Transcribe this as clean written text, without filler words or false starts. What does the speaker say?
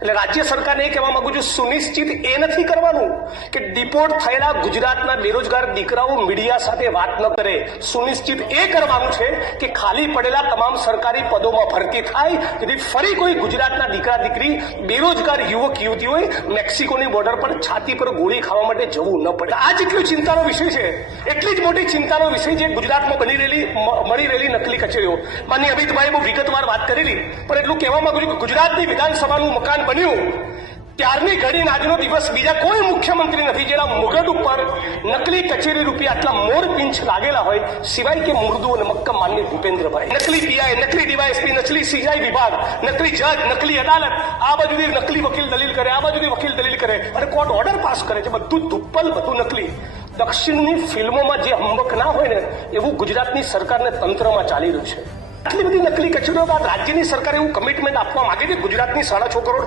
એટલે રાજ્ય સરકારને એ કહેવા માંગુ છું, સુનિશ્ચિત એ નથી કરવાનું કે ડિપોર્ટ થયેલા ગુજરાતના બેરોજગાર દીકરાઓ મીડિયા સાથે વાત ન કરે. સુનિશ્ચિત એ કરવાનું છે કે ખાલી પડેલા તમામ સરકારી પદોમાં ભરતી થાય, જેથી ફરી કોઈ ગુજરાતના દીકરા દીકરી બેરોજગાર યુવક યુવતીઓએ મેક્સિકોની બોર્ડર પર છાતી પર ગોળી ખાવા માટે જવું ન પડે. આ જેટલો ચિંતાનો વિષય છે, એટલી જ મોટી ચિંતાનો વિષય છે ગુજરાતમાં મળી રહેલી નકલી કચેરીઓ. માનનીય અમિતભાઈએ બહુ વિગતવાર વાત કરેલી, પણ એટલું કહેવા માંગુ છું કે ગુજરાતની વિધાનસભાનું મકાન બન્યું ત્યારની ઘડીને આજનો દિવસ બીજા કોઈ મુખ્યમંત્રી નથી જેના મુગટ ઉપર નકલી કચેરી રૂપિયા આટલા મોર પિંચ લાગેલા હોય, સિવાય કે મૃદુ અને મક્કમ માનની ભૂપેન્દ્રભાઈ. નકલી પીઆઈ, નકલી ડીવાયએસપી, નકલી સીઆઈ વિભાગ, નકલી જજ, નકલી અદાલત, આ બાજુથી નકલી વકીલ દલીલ કરે, આ બાજુથી વકીલ દલીલ કરે અને કોર્ટ ઓર્ડર પાસ કરે છે. બધું ધુપ્પલ, બધું નકલી. દક્ષિણની ફિલ્મોમાં જે હંબક ના હોય ને, એવું ગુજરાતની સરકારને તંત્રમાં ચાલી રહ્યું છે. આટલી બધી નકલી કચેરીઓ બાદ રાજ્યની સરકાર એવું કમિટમેન્ટ આપવા માંગે છે ગુજરાતની 6.5 કરોડ